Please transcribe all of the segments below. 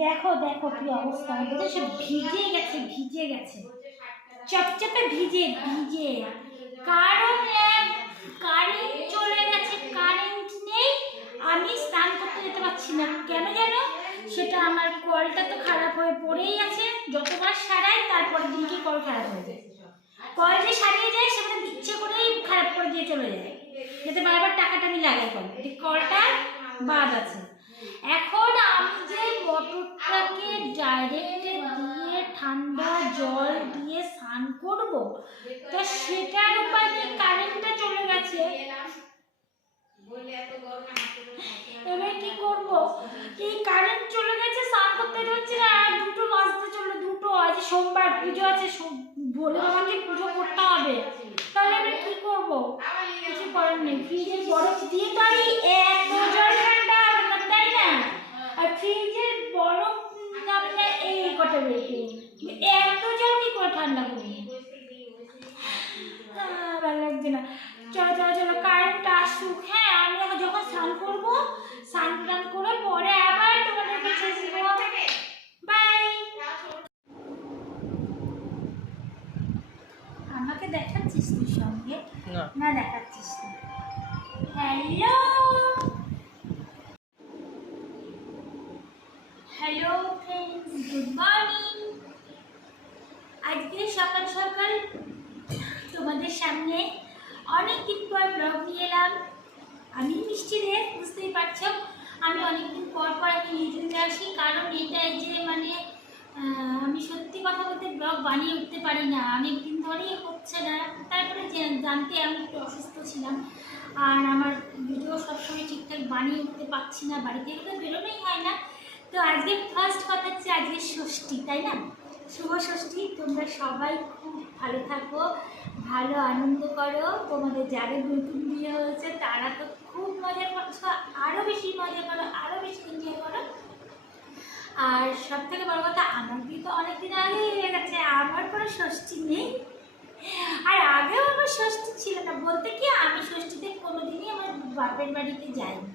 দেখো দেখো কি অবস্থা। আমাদের সব ভিজে গেছে ভিজে গেছে। চপচপে ভিজে ভিজে। কারণ কারেন্ট চলে গেছে, কারেন্ট নেই। আমি স্নান করতে যেতে পারছি না। কেন জানো? সেটা আমার কলটা তো খারাপ হয়ে পড়েই আছে। যতবার সারাই, তারপরের দিনকে কল খারাপ হয়ে যায়? কল যে সারিয়ে যায় সেটা ইচ্ছে করেই খারাপ করে দিয়ে চলে যায়। যাতে বারবার টাকাটা আমি লাগাই কল। কলটা বাদ আছে। এখন মোটরটাকে ডাইরেক্ট দিয়ে ঠান্ডা জল দিয়ে স্নান করব। তো সেটার উপায় কারেন্টটা চলে গেছে। এবার কি করব? এই কারেন্ট চলে গেছে, স্নান করতে হচ্ছে না। দুটো বাজতে চলল, দুটো। আজ সোমবার, পুজো আছে বলে আমাকে পুজো করতে হবে। তাহলে আমি কি করব? কিছু করার নেই। ফ্রিজের বরফ দিয়ে তো আমি এত জল ঠান্ডা হবে না তাই না আর ফ্রিজের বরফ নামে না এই এত জল করে ঠান্ডা করব ভালো লাগছে না। চলো চলো চলো কারেন্ট আসুক। হ্যাঁ আমি যখন স্নান করব স্নান টান করে পরে আবার তোমাদেরকে বাই আমাকে দেখাচ্ছিস তুই সঙ্গে? না। দেখাচ্ছিস হ্যালো ফ্রেন্ডস গুড মর্নিং আজকে সকাল সকাল তোমাদের সামনে অনেক দিন পর ব্লগ নিয়ে এলাম আমি মিষ্টি রে বুঝতেই পারছ আমি অনেকদিন পর পর আমি নিজে আসি এটাই যে মানে আমি সত্যি কথা বলতে ব্লগ বানিয়ে উঠতে পারি না। অনেক দিন ধরেই হচ্ছে না। তারপরে জানতে আমি একটু অসুস্থ ছিলাম। আর আমার ভিডিও সবসময় ঠিকঠাক বানিয়ে উঠতে পারছি না। বাড়িতে তো বেরোনোই হয় না। তো আজকে ফার্স্ট কথা হচ্ছে আজকে ষষ্ঠী, তাই না? শুভ ষষ্ঠী। তোমরা সবাই খুব ভালো থাকো, ভালো আনন্দ করো। তোমাদের যাদের নতুন বিয়ে হয়েছে, তারা তো খুব মজা করছ। আরও বেশি মজা করো আরও বেশি এনজয় করো আর সব থেকে বড় কথা, আমার বিয়ে তো অনেকদিন আগে হয়ে গেছে, আমার কোনো ষষ্ঠী নেই। আর আগেও আমার ষষ্ঠী ছিল না, বলতে কি আমি ষষ্ঠীতে কোনোদিনই আমার বাপের বাড়িতে যাইনি।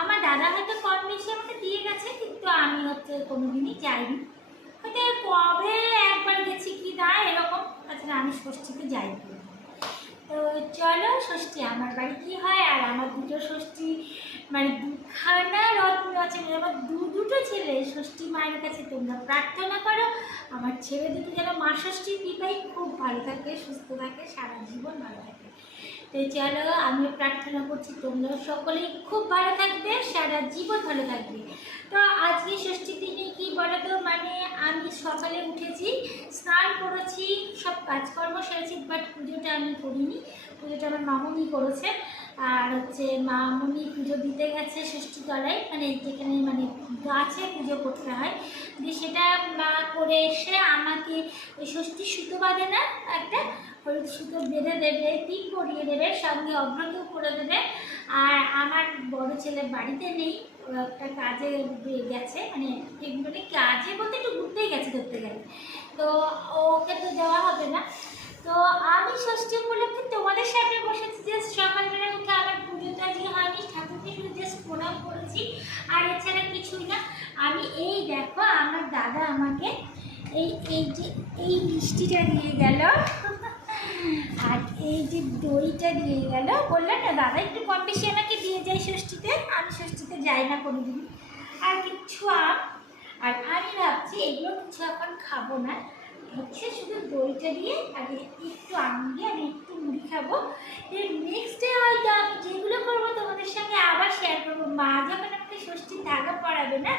আমার দাদা হয়তো কম বেশি আমাকে দিয়ে গেছে, কিন্তু আমি হচ্ছে কোনোদিনই যাইনি। হয়তো কবে একবার গেছি কি না, এরকম, তাছাড়া আমি ষষ্ঠীতে যাই তো চলো, ষষ্ঠী আমার বাড়ি হয়? আর আমার দুটো ষষ্ঠী মানে দুখানা রত্ন আছে। মানে আমার দু, দুটো ছেলে। ষষ্ঠী মায়ের কাছে তোমরা প্রার্থনা করো। আমার ছেলে দুটো যেন মা ষষ্ঠী কৃপাই খুব ভালো থাকে, সুস্থ থাকে, সারা জীবন ভালো থাকে। তো চলো আমিও প্রার্থনা করছি তোমরাও সকলেই খুব ভালো থাকবে, সারা জীবন ভালো থাকবে। তো আজকে ষষ্ঠী দিনে কি বলো তো মানে আমি সকালে উঠেছি, স্নান করেছি, সব কাজকর্ম সেরেছি বাট পুজোটা আমি করিনি। পুজোটা আমার মামুনি করেছে। আর হচ্ছে মামুনি পুজো দিতে গেছে ষষ্ঠী তলায় মানে যেখানে মানে গাছে পুজো করতে হয়। দিয়ে সেটা মা করে এসে আমাকে ওই ষষ্ঠী সুতো বাঁধে না, একটা হলুদ সুতো বেঁধে দেবে টিপ পরিয়ে দেবে, সঙ্গে অভ্রকেও করে দেবে। আর আমার বড় ছেলে বাড়িতে নেই একটা কাজে গেছে। মানে এগুলো কাজে বলতে একটু ঘুরতেই গেছে ধরতে গেলে। তো ওকে তো দেওয়া হবে না। তো আমি ষষ্ঠী উপলক্ষে তোমাদের সামনে বসেছি যে সকালবেলা উঠে আমার পুজোটা যে হয়নি, ঠাকুরকে শুধু জাস্ট প্রণাম করেছি, আর এছাড়া কিছুই না। আমি এই দেখো, আমার দাদা আমাকে এই এই যে, এই মিষ্টিটা দিয়ে গেল, আর এই যে দইটা দিয়ে গেল। বললাম না, দাদা একটু কম বেশি আমাকে দিয়ে যায় ষষ্ঠীতে, আমি ষষ্ঠীতে যাই না কোনোদিন। আর কিচ্ছু আম, আর আমি ভাবছি এগুলো কিছু এখন খাব না। হচ্ছে শুধু দইটা দিয়ে আগে একটু আম দিয়ে আমি একটু মুড়ি খাব। নেক্সট ডে হয়তো আমি যেগুলো করব তোমাদের সঙ্গে আবার শেয়ার করব। মা যখন আমাকে ষষ্ঠী ধাগা পড়াবে না,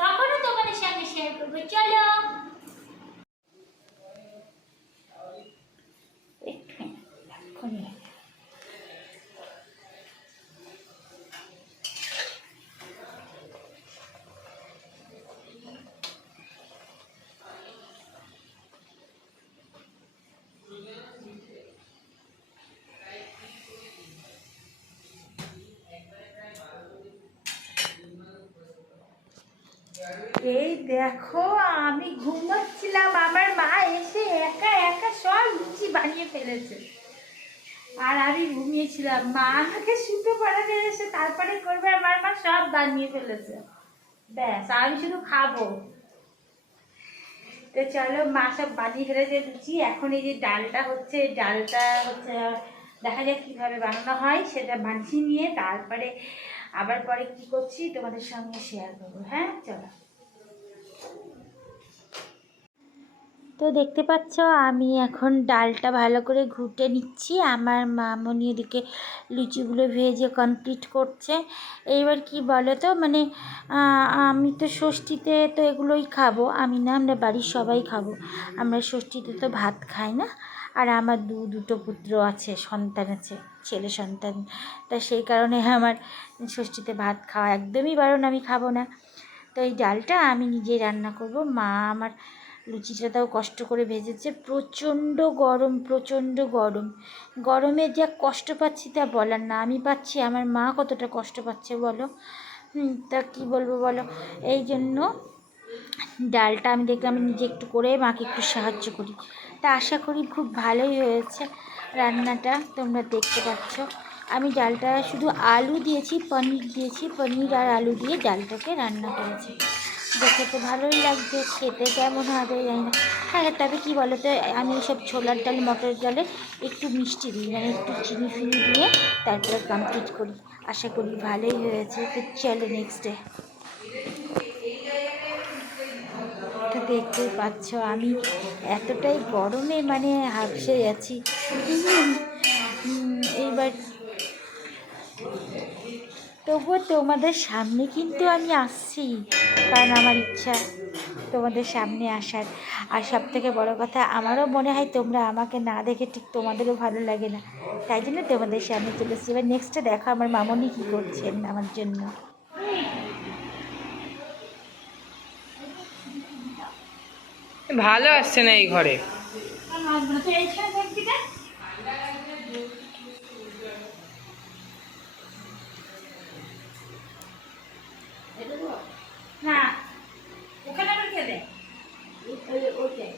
তখনও তোমাদের সঙ্গে শেয়ার করব। চলো! দেখো, আমি ঘুমাচ্ছিলাম। আমার মা এসে একা একা সব লুচি বানিয়ে ফেলেছে। আর আমি ঘুমিয়েছিলাম। মা আমাকে শুতে পড়াতে এসে তারপরে করবে, আমার মা সব বানিয়ে ফেলেছে। ব্যাস, আমি শুধু খাব। তো চলো, মা সব বানিয়ে ফেলেছে লুচি। এখন এই যে ডালটা হচ্ছে ডালটা হচ্ছে, দেখা যাক কীভাবে বানানো হয়, সেটা বানিয়ে নিয়ে তারপরে আবার পরে কি করছি তোমাদের সঙ্গে শেয়ার করব। হ্যাঁ চলো। তো দেখতে পাচ্ছ, আমি এখন ডালটা ভালো করে ঘুটে নিচ্ছি। আমার মামনি এদিকে লুচিগুলো ভেজে কমপ্লিট করছে। এইবার কি বলো তো মানে আমি তো ষষ্ঠীতে তো এগুলোই খাব। আমি না, আমরা বাড়ির সবাই খাব। আমরা ষষ্ঠীতে তো ভাত খাই না। আর আমার দু, দুটো পুত্র আছে, সন্তান আছে, ছেলে সন্তান। তা সেই কারণে আমার ষষ্ঠীতে ভাত খাওয়া একদমই বারণ, আমি খাব না। তো এই ডালটা আমি নিজেই রান্না করব। মা আমার লুচিটা তাও কষ্ট করে ভেজেছে। প্রচণ্ড গরম প্রচণ্ড গরম। গরমে যা কষ্ট পাচ্ছি তা বলার না। আমি পাচ্ছি, আমার মা কতটা কষ্ট পাচ্ছে বলো? তা কি বলব বলো? এই জন্য ডালটা আমি দেখলাম নিজে একটু করে মাকে একটু সাহায্য করি। তা আশা করি খুব ভালোই হয়েছে রান্নাটা, তোমরা দেখতে পাচ্ছ। আমি ডালটা শুধু আলু দিয়েছি, পনির দিয়েছি, পনির আর আলু দিয়ে ডালটাকে রান্না করেছি। দেখে তো ভালোই লাগছে, খেতে কেমন হবে জানি না। হ্যাঁ তবে কী বলো তো আমি এইসব ছোলার ডাল, মটর ডালে একটু মিষ্টি দিই মানে একটু চিনি ফিনি দিয়ে তারপরে কমপ্লিট করি। আশা করি ভালোই হয়েছে, তো চলো নেক্সট ডে তো দেখতে পাচ্ছ আমি এতটাই গরমে মানে হাঁপসে যাচ্ছি এইবার তবুও তোমাদের সামনে কিন্তু আমি আসছি কারণ আমার ইচ্ছা তোমাদের সামনে আসার। আর সব থেকে বড়ো কথা আমারও মনে হয় তোমরা আমাকে না দেখে ঠিক তোমাদেরও ভালো লাগে না। তাই জন্য তোমাদের সামনে চলে এসেছি। এবার নেক্সটে দেখো আমার মামনি কী করছেন আমার জন্য। ভালো আসছে না এই ঘরে না ওখানে আবার কে দেয় ওইটাই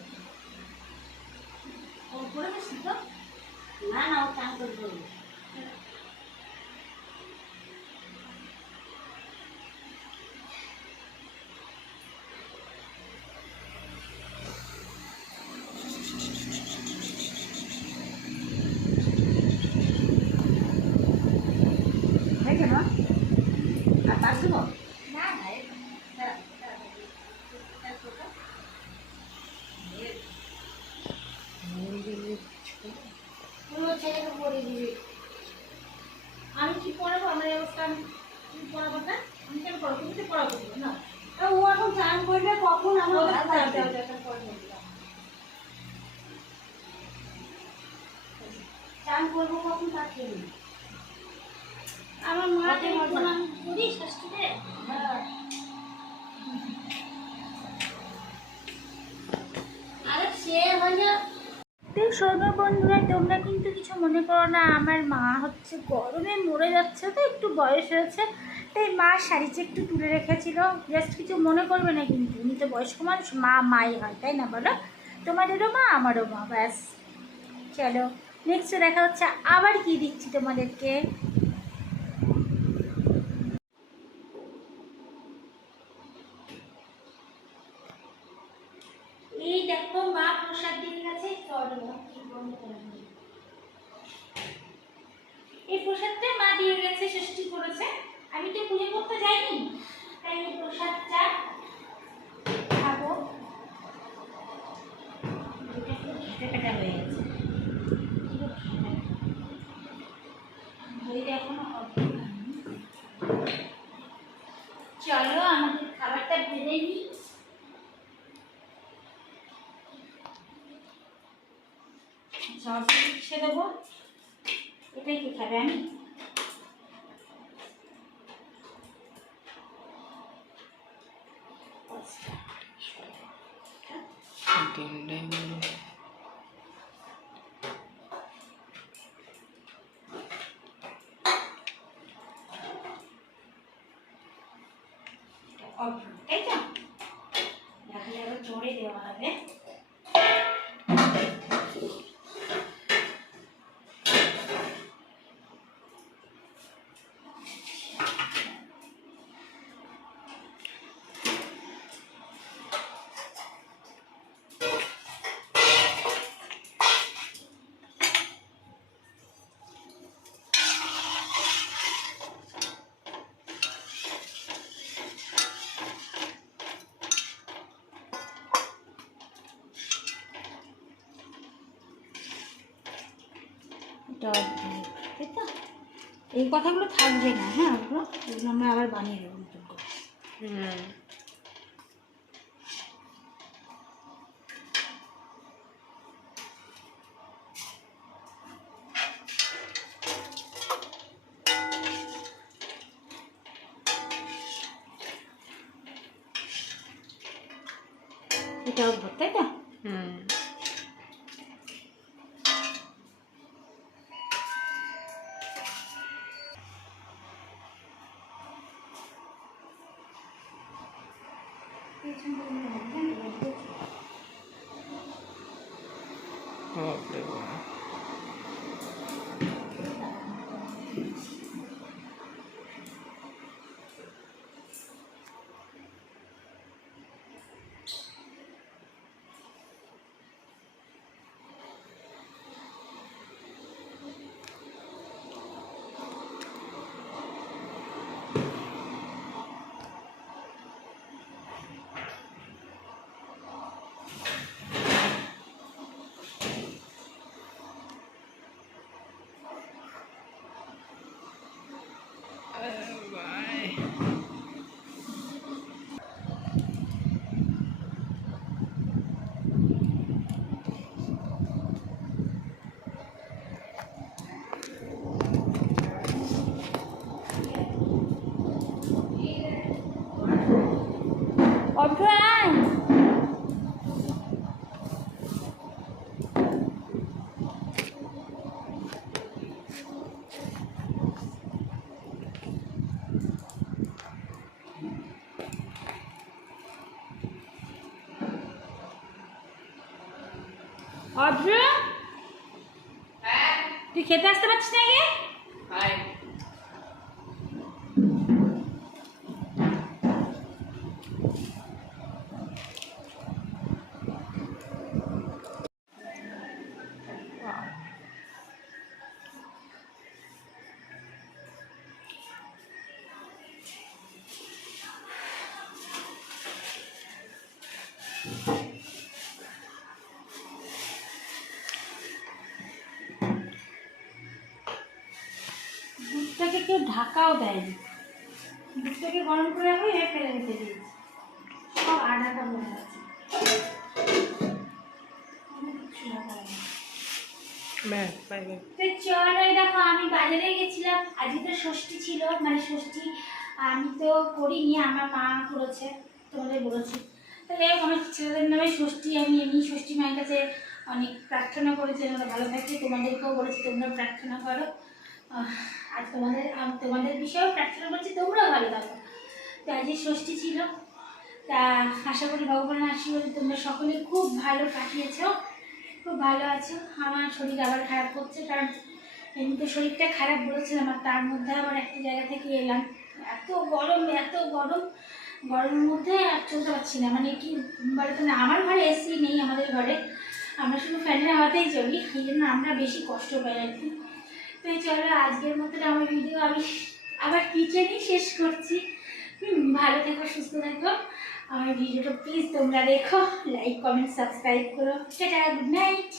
ও করে গেছি তো না না ও চান করব হয়েছে না আর তার দেবো না না এই- দাঁড়া, দাঁড়া, দাঁড়া, দাঁড়া। পুরো ছেলেকে পরে দিবি আমি কি পড়াবো আমার এই অবস্থা আমি তুমি পড়াবো না আমি কেন পড়াবো তুমি তো পড়াবো না। ও এখন চান করবে কখন আমার। চান করব তা আমার মা করি ষষ্ঠীতে আরে সে হলো তো শোনো বন্ধুরা তোমরা মনে করো না, আমার মা হচ্ছে গরমে মরে যাচ্ছে, তো একটু বয়স হয়েছে। তাই মা শাড়িটা একটু তুলে রেখেছিল জাস্ট কিছু মনে করবে না কিন্তু। উনি তো বয়স্ক মানুষ, মা মাই হয়, তাই না বলো? তোমাদেরও মা, আমারও মা, ব্যাস। চলো নেক্সট দেখা হচ্ছে আবার কি দিচ্ছি তোমাদেরকে। এই দেখো মা প্রসাদ দিয়ে গেছে সরি মা, কি বন্ধ করে দিই। এই প্রসাদটা মা দিয়ে গেছে ষষ্ঠী করেছে। আমি তো পুজো করতে যাইনি? তাই এই প্রসাদটা খাব। খেতে পেটা হয়ে গেছে পুরো এখনও। চলো, আমাদের খাবারটা বেড়ে নিই। সব এটাই কি খাবে আমি? তাই তো। এখন আবার জোরে দেওয়া হবে। এই কথাগুলো থাকবে না হ্যাঁ? ওগুলো এগুলো আমরা আবার বানিয়ে দেবো নতুন করে। হুম। এটা অদ্ভুত তাই তো? হুম। বাপরে অভ্র তুই খেতে আসতে পারছিস না গে হাই দুধটাকে কেউ ঢাকাও দেয়নি। দুধটাকে গরম করে হয়ে ফেলে রেখে দিয়েছি। সব আটাটা বলে আছে দেখো আমি বাজারে গেছিলাম। আজকে তো ষষ্ঠী ছিল মানে ষষ্ঠী আমি তো করিনি আমার মা করেছে তোমাদের বলেছি। তাহলে আমার ছেলেদের নামে ষষ্ঠী আমি এমনি ষষ্ঠী মায়ের কাছে অনেক প্রার্থনা করেছি আমরা ভালো থাকি। তোমাদেরকেও বলেছি তোমরা প্রার্থনা করো। আর তোমাদের তোমাদের বিষয়েও প্রার্থনা করছি, তোমরাও ভালো থাকো। তো আজকে ষষ্ঠী ছিল, তা আশা করি ভগবানের আশীর্বাদে তোমরা সকলে খুব ভালো কাটিয়েছো, খুব ভালো আছো। আমার শরীর আবার খারাপ করছে, কারণ এমনিতে শরীরটা খারাপ বলেছিলাম আর তার মধ্যে আবার একটা জায়গা থেকে এলাম। এত গরম এত গরম, গরমের মধ্যে আর চলতে পারছি না। মানে কি বাড়িতে না, আমার ঘরে এসি নেই আমাদের ঘরে। আমরা শুধু ফ্যানের হাওয়াতেই চলি, এই জন্য আমরা বেশি কষ্ট পাই আর কি। তো চলো আজকের মতন আমার ভিডিও আমি আবার কিচেনই শেষ করছি। ভালো থেকো, সুস্থ থেকো। আমার ভিডিওটা প্লিজ তোমরা দেখো লাইক কমেন্ট সাবস্ক্রাইব করো। সেটা গুড নাইট